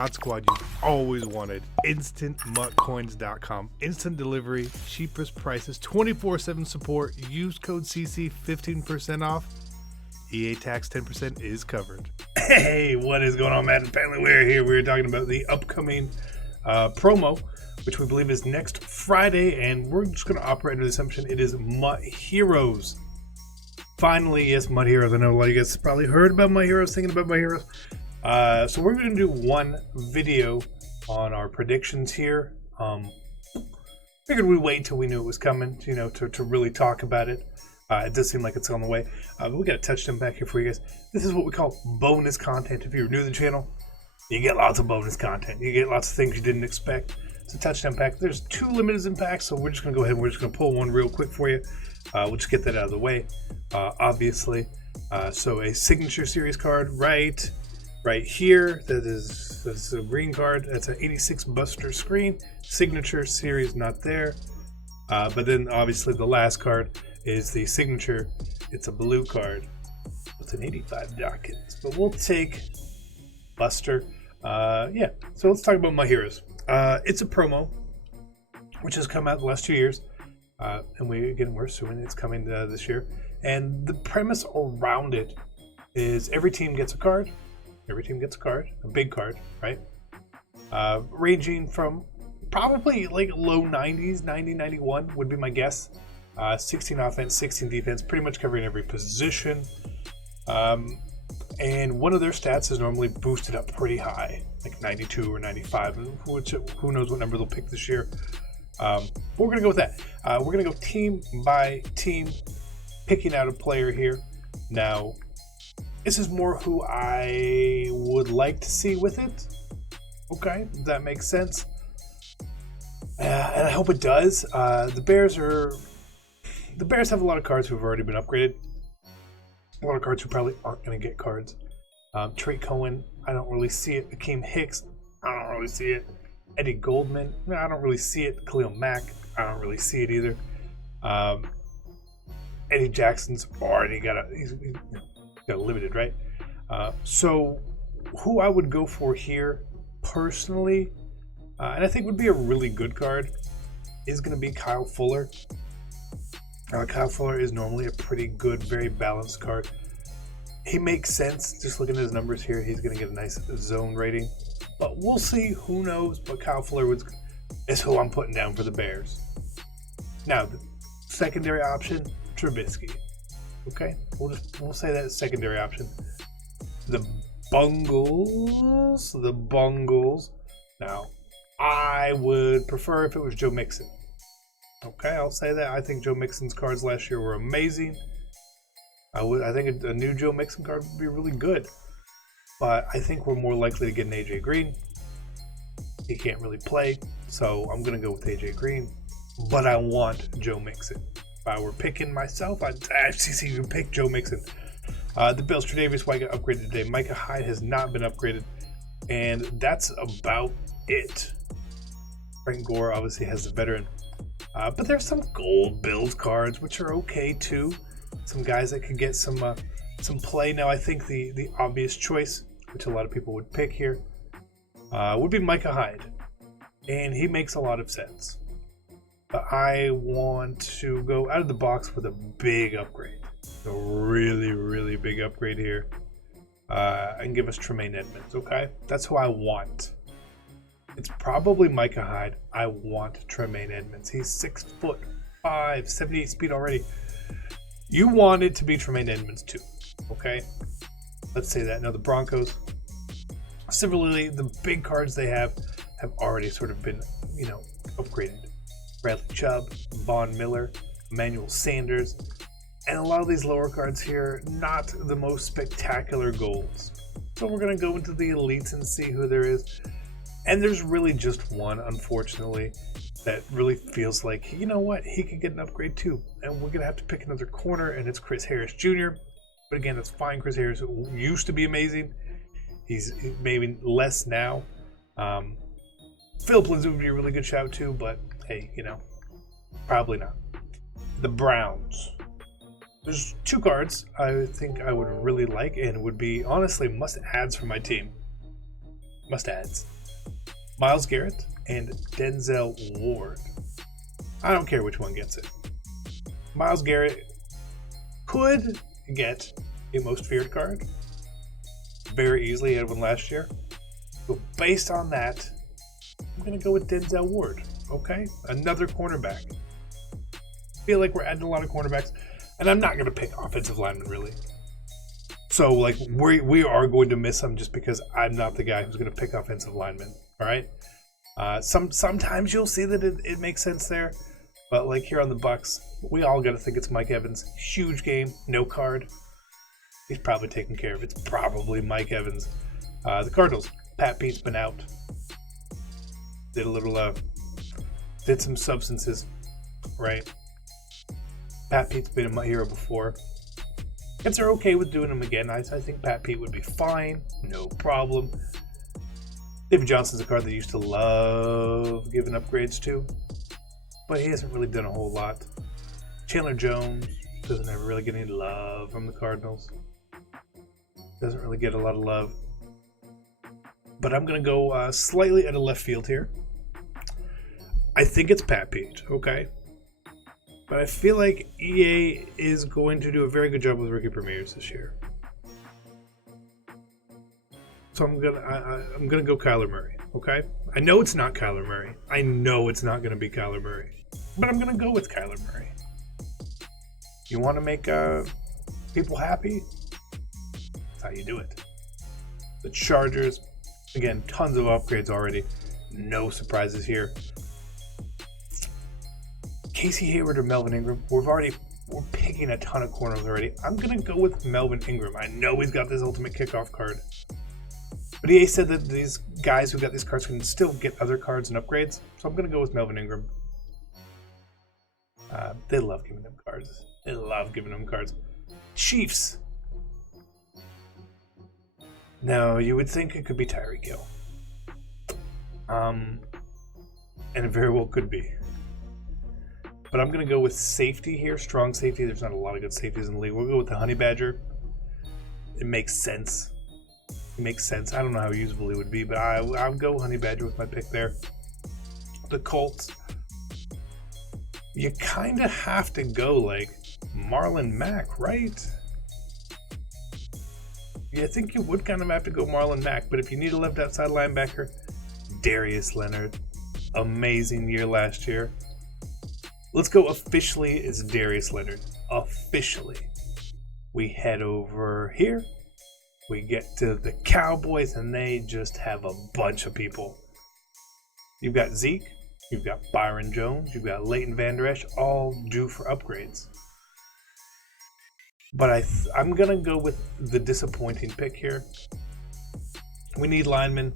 Mod Squad you've always wanted. InstantMuttCoins.com. Instant delivery, cheapest prices, 24/7 support. Use code CC 15% off. EA tax 10% is covered. Hey, what is going on, Madden family? We're here. We're talking about the upcoming promo, which we believe is next Friday, and we're just going to operate under the assumption it is Mutt Heroes. Finally, yes, Mutt Heroes. I know a lot of you guys probably heard about Mutt Heroes, thinking about Mutt Heroes. So we're going to do one video on our predictions here. Figured we'd wait till we knew it was coming, to really talk about it. It does seem like it's on the way. But we got a touchdown back here for you guys. This is what we call bonus content. If you're new to the channel, you get lots of bonus content. You get lots of things you didn't expect. It's a touchdown pack. There's 2 limited in packs, so we're just going to go ahead and we're just going to pull one real quick for you. We'll just get that out of the way, obviously. So a signature series card right here. That's a green card. That's an 86 Buster Screen. Signature series not there. But then obviously the last card is the signature. It's a blue card. It's an 85 Dawkins. But we'll take Buster. Yeah. So let's talk about my heroes. It's a promo, which has come out the last 2 years. And we're assuming it's coming this year. And the premise around it is every team gets a card. Every team gets a card, a big card, right? Ranging from probably like low 90s, 90, 91 would be my guess. 16 offense, 16 defense, pretty much covering every position. And one of their stats is normally boosted up pretty high, like 92 or 95, which who knows what number they'll pick this year. But we're going to go with that. We're going to go team by team, picking out a player here. Now, this is more who I would like to see with it. Okay, that makes sense. And I hope it does. The Bears have a lot of cards who have already been upgraded. A lot of cards who probably aren't going to get cards. Trey Cohen, I don't really see it. Akeem Hicks, I don't really see it. Eddie Goldman, no, I don't really see it. Khalil Mack, I don't really see it either. Eddie Jackson's already got he's got limited, right? So who I would go for here personally, and I think would be a really good card, is going to be Kyle Fuller. Kyle Fuller is normally a pretty good, very balanced card. He makes sense. Just looking at his numbers here, he's going to get a nice zone rating. But we'll see. Who knows? But Kyle Fuller is who I'm putting down for the Bears. Now, the secondary option, Trubisky. Okay, we'll say that secondary option. The Bungles. Now, I would prefer if it was Joe Mixon. Okay, I'll say that. I think Joe Mixon's cards last year were amazing. I think a new Joe Mixon card would be really good. But I think we're more likely to get an AJ Green. He can't really play, so I'm going to go with AJ Green. But I want Joe Mixon. If I were picking myself, I'd actually see you pick Joe Mixon. The Bills, Tre'Davious White got upgraded today. Micah Hyde has not been upgraded. And that's about it. Frank Gore obviously has the veteran. But there's some gold Bills cards, which are okay too. Some guys that could get some play. Now, I think the obvious choice, which a lot of people would pick here, would be Micah Hyde. And he makes a lot of sense. But I want to go out of the box with a big upgrade. A really, really big upgrade here. And give us Tremaine Edmonds, okay? That's who I want. It's probably Micah Hyde. I want Tremaine Edmonds. He's 6'5", 78 speed already. You want it to be Tremaine Edmonds too, okay? Let's say that. Now the Broncos, similarly, the big cards they have already sort of been, upgraded. Bradley Chubb, Von Miller, Emmanuel Sanders, and a lot of these lower cards here, not the most spectacular goals. So we're going to go into the elites and see who there is. And there's really just one, unfortunately, that really feels like, you know what, he could get an upgrade too. And we're going to have to pick another corner, and it's Chris Harris Jr. But again, that's fine. Chris Harris used to be amazing. He's maybe less now. Philip Lindsay would be a really good shout too, but hey, probably not. The Browns. There's 2 cards I think I would really like and would be honestly must-adds for my team. must-adds. Myles Garrett and Denzel Ward. I don't care which one gets it. Myles Garrett could get a most feared card very easily. He had one last year. But based on that, I'm going to go with Denzel Ward. Okay? Another cornerback. I feel like we're adding a lot of cornerbacks. And I'm not going to pick offensive linemen, really. So, like, we are going to miss them just because I'm not the guy who's going to pick offensive linemen. All right? Sometimes you'll see that it makes sense there. But, like, here on the Bucs, we all got to think it's Mike Evans. Huge game. No card. He's probably taken care of. It's probably Mike Evans. The Cardinals. Pat Pete's been out. Did a little, did some substances, right? Pat Pete's been a hero before. If they're okay with doing them again, I think Pat Pete would be fine. No problem. David Johnson's a card they used to love giving upgrades to, but he hasn't really done a whole lot. Chandler Jones doesn't ever really get any love from the Cardinals. Doesn't really get a lot of love. But I'm going to go slightly out of left field here. I think it's Pat Pete, okay? But I feel like EA is going to do a very good job with rookie premieres this year. So I'm gonna go Kyler Murray, okay? I know it's not Kyler Murray. I know it's not going to be Kyler Murray. But I'm going to go with Kyler Murray. You want to make people happy? That's how you do it. The Chargers... Again, tons of upgrades already. No surprises here. Casey Hayward or Melvin Ingram. We're picking a ton of corners already. I'm going to go with Melvin Ingram. I know he's got this ultimate kickoff card. But EA said that these guys who got these cards can still get other cards and upgrades. So I'm going to go with Melvin Ingram. They love giving them cards. They love giving them cards. Chiefs. No, you would think it could be Tyreek Hill. And it very well could be. But I'm going to go with safety here. Strong safety. There's not a lot of good safeties in the league. We'll go with the Honey Badger. It makes sense. It makes sense. I don't know how usable it would be, but I'll go Honey Badger with my pick there. The Colts. You kind of have to go like Marlon Mack, right? Yeah, I think you would kind of have to go Marlon Mack, but if you need a left outside linebacker, Darius Leonard. Amazing year last year. Let's go officially, it's Darius Leonard. Officially. We head over here. We get to the Cowboys, and they just have a bunch of people. You've got Zeke, you've got Byron Jones, you've got Leighton Vander Esch, all due for upgrades. But I'm going to go with the disappointing pick here. We need linemen.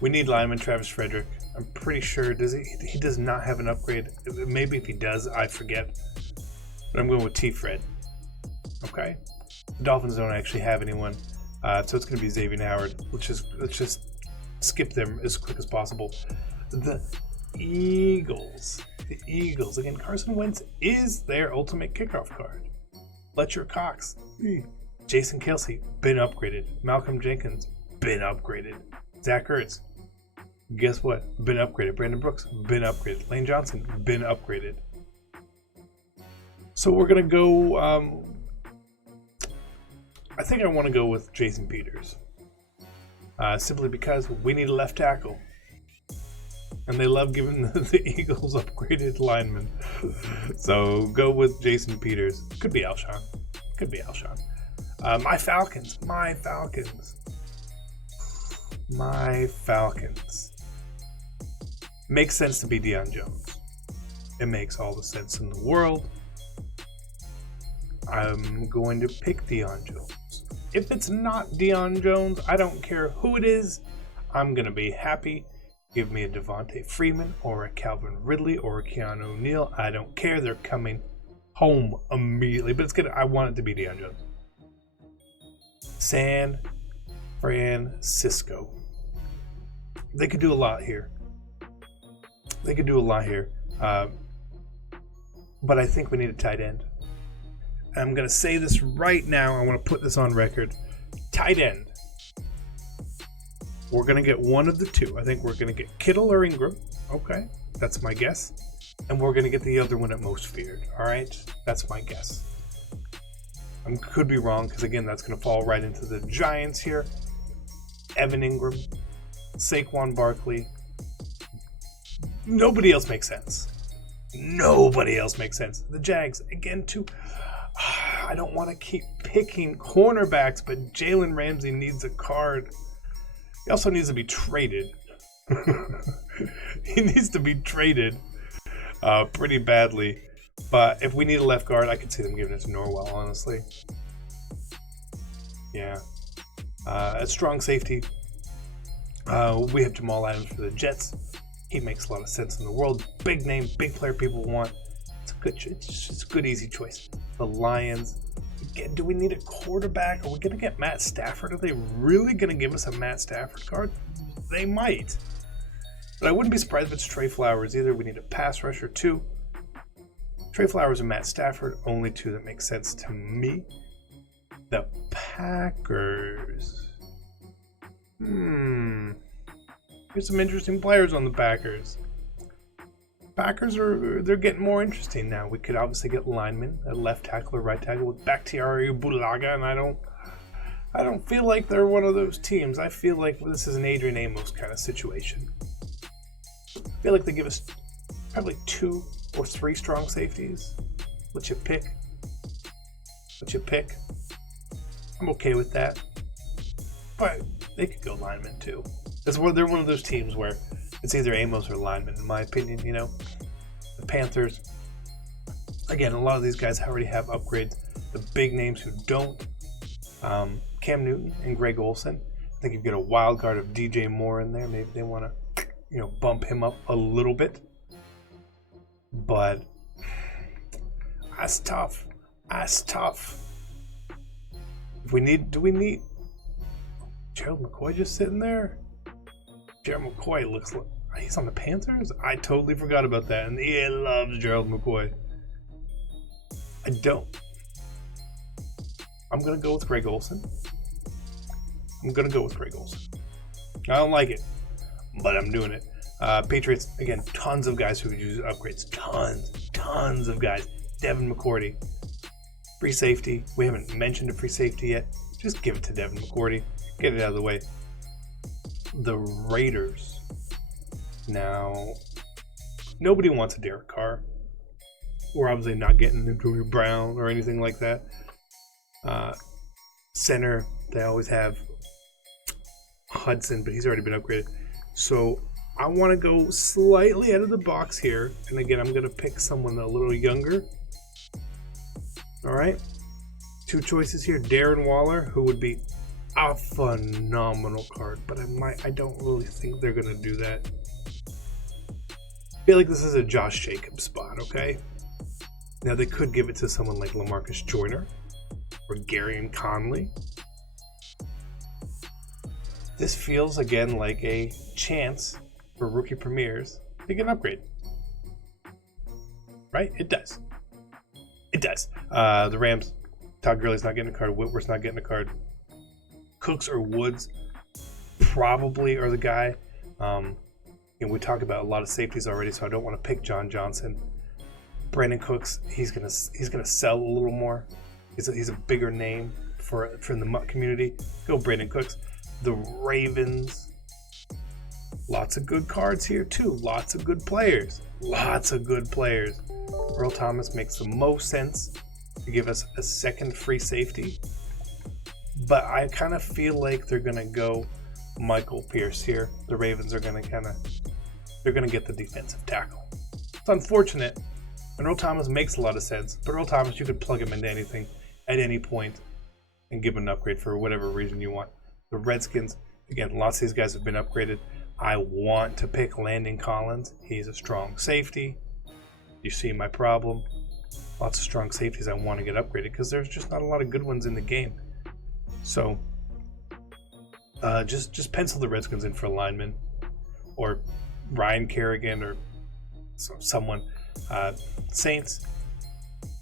We need lineman Travis Frederick. I'm pretty sure he does not have an upgrade. Maybe if he does, I forget. But I'm going with T-Fred. Okay? The Dolphins don't actually have anyone. So it's going to be Xavier Howard. Let's just skip them as quick as possible. The Eagles. The Eagles. Again, Carson Wentz is their ultimate kickoff card. Fletcher Cox, Jason Kelce, been upgraded. Malcolm Jenkins, been upgraded. Zach Ertz, guess what? Been upgraded. Brandon Brooks, been upgraded. Lane Johnson, been upgraded. So we're going to go, I think I want to go with Jason Peters. Simply because we need a left tackle. And they love giving the Eagles upgraded linemen. So go with Jason Peters. Could be Alshon. My Falcons. Makes sense to be Deion Jones. It makes all the sense in the world. I'm going to pick Deion Jones. If it's not Deion Jones, I don't care who it is. I'm going to be happy. Give me a Devontae Freeman or a Calvin Ridley or a Keanu O'Neal. I don't care. They're coming home immediately. But I want it to be Deion Jones. San Francisco. They could do a lot here. But I think we need a tight end. I'm going to say this right now. I want to put this on record. Tight end. We're going to get one of the two. I think we're going to get Kittle or Ingram. Okay, that's my guess. And we're going to get the other one at most feared. All right, that's my guess. I could be wrong because, again, that's going to fall right into the Giants here. Evan Ingram, Saquon Barkley. Nobody else makes sense. Nobody else makes sense. The Jags, again, too. I don't want to keep picking cornerbacks, but Jalen Ramsey needs a card. He also needs to be traded. He needs to be traded pretty badly. But if we need a left guard, I could see them giving it to Norwell, honestly. Yeah. A strong safety. We have Jamal Adams for the Jets. He makes a lot of sense in the world. Big name, big player people want. It's a good, easy choice. The Lions. Again, do we need a quarterback? Are we going to get Matt Stafford? Are they really going to give us a Matt Stafford card? They might. But I wouldn't be surprised if it's Trey Flowers either. We need a pass rusher too. Trey Flowers and Matt Stafford, only two that make sense to me. The Packers. There's some interesting players on the Packers. Packers they're getting more interesting now. We could obviously get linemen, a left tackle or right tackle with Bakhtiari Bulaga, and I don't feel like they're one of those teams. I feel like this is an Adrian Amos kind of situation. I feel like they give us probably 2 or 3 strong safeties. What you pick? I'm okay with that. But they could go linemen too. They're one of those teams where it's either Amos or linemen, in my opinion. The Panthers. Again, a lot of these guys already have upgrades. The big names who don't, Cam Newton and Greg Olsen. I think you've got a wild card of DJ Moore in there. Maybe they want to, bump him up a little bit. But that's tough. Do we need Gerald McCoy just sitting there? Gerald McCoy looks like he's on the Panthers? I totally forgot about that. And he loves Gerald McCoy. I'm going to go with Greg Olsen. I don't like it, but I'm doing it. Patriots, again, tons of guys who would use upgrades. Tons of guys. Devin McCourty. Free safety. We haven't mentioned a free safety yet. Just give it to Devin McCourty. Get it out of the way. The Raiders. Now, nobody wants a Derek Carr. We're obviously not getting Antonio Brown or anything like that. Center, they always have Hudson, but he's already been upgraded. So I want to go slightly out of the box here. And again, I'm going to pick someone a little younger. All right. 2 choices here. Darren Waller, who would be a phenomenal card, but I don't really think they're going to do that. I feel like this is a Josh Jacobs spot, okay? Now, they could give it to someone like LaMarcus Joyner or Garyon Conley. This feels, again, like a chance for rookie premieres to get an upgrade. Right? It does. The Rams, Todd Gurley's not getting a card. Whitworth's not getting a card. Cooks or Woods probably are the guy. We talk about a lot of safeties already, so I don't want to pick John Johnson. Brandon Cooks, he's gonna sell a little more. He's a bigger name from the Mutt community. Go Brandon Cooks. The Ravens, lots of good cards here too. Lots of good players. Earl Thomas makes the most sense to give us a second free safety. But I kind of feel like they're going to go Michael Pierce here. The Ravens are going to they're going to get the defensive tackle. It's unfortunate. And Earl Thomas makes a lot of sense. But Earl Thomas, you could plug him into anything at any point and give him an upgrade for whatever reason you want. The Redskins, again, lots of these guys have been upgraded. I want to pick Landon Collins. He's a strong safety. You see my problem. Lots of strong safeties I want to get upgraded because there's just not a lot of good ones in the game. So just pencil the Redskins in for linemen or Ryan Kerrigan or someone. Saints,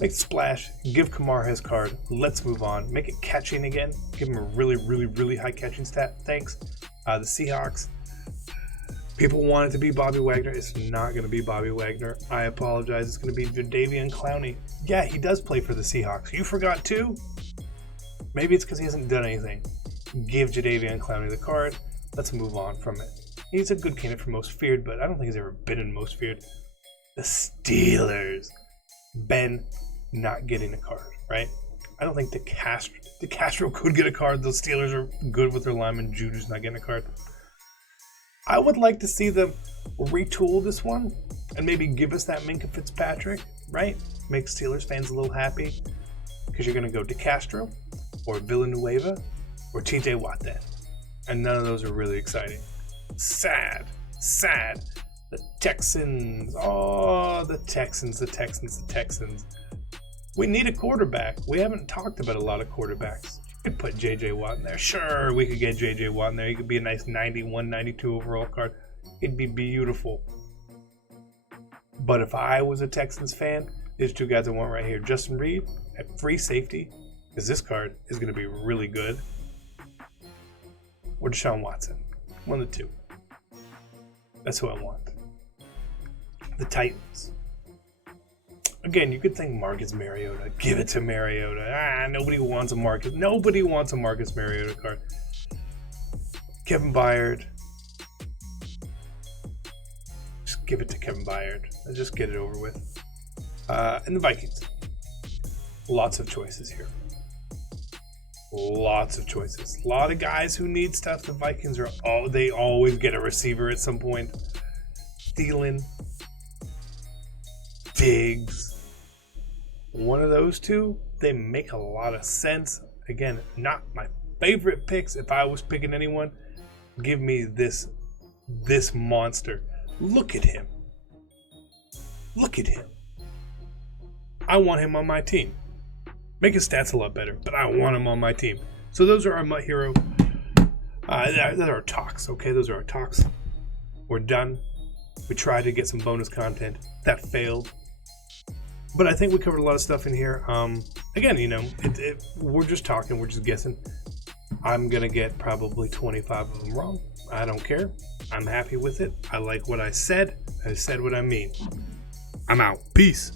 Make splash. Give Kamar his card. Let's move on. Make it catching again. Give him a really, really, really high catching stat. Thanks. The Seahawks. People want it to be Bobby Wagner. It's not going to be Bobby Wagner. I apologize. It's going to be Jadeveon Clowney. Yeah, he does play for the Seahawks. You forgot too? Maybe it's because he hasn't done anything. Give Jadeveon Clowney the card. Let's move on from it. He's a good candidate for most feared, but I don't think he's ever been in most feared. The Steelers. Ben not getting a card, right? I don't think DeCastro could get a card. The Steelers are good with their lineman. Juju's not getting a card. I would like to see them retool this one and maybe give us that Minkah Fitzpatrick, right? Make Steelers fans a little happy because you're going to go DeCastro or Villanueva or TJ Watt then. And none of those are really exciting. Sad. The Texans. Oh, the Texans. We need a quarterback. We haven't talked about a lot of quarterbacks. We could put J.J. Watt in there. Sure, we could get J.J. Watt in there. He could be a nice 91, 92 overall card. It'd be beautiful. But if I was a Texans fan, there's two guys I want right here. Justin Reed at free safety, because this card is going to be really good. Or Deshaun Watson. One of the two. That's who I want. The Titans. Again, you could think Marcus Mariota. Give it to Mariota. Nobody wants a Marcus Mariota card. Kevin Byard. Just give it to Kevin Byard. Just get it over with. And the Vikings. Lots of choices here. Lots of choices. A lot of guys who need stuff. The Vikings they always get a receiver at some point. Thielen. Diggs. One of those two, they make a lot of sense. Again, not my favorite picks. If I was picking anyone, give me this monster. Look at him. I want him on my team. Make his stats a lot better, but I want him on my team. So those are our My Hero. Those are our talks, okay? Those are our talks. We're done. We tried to get some bonus content. That failed. But I think we covered a lot of stuff in here. Again, we're just talking. We're just guessing. I'm going to get probably 25 of them wrong. I don't care. I'm happy with it. I like what I said. I said what I mean. I'm out. Peace.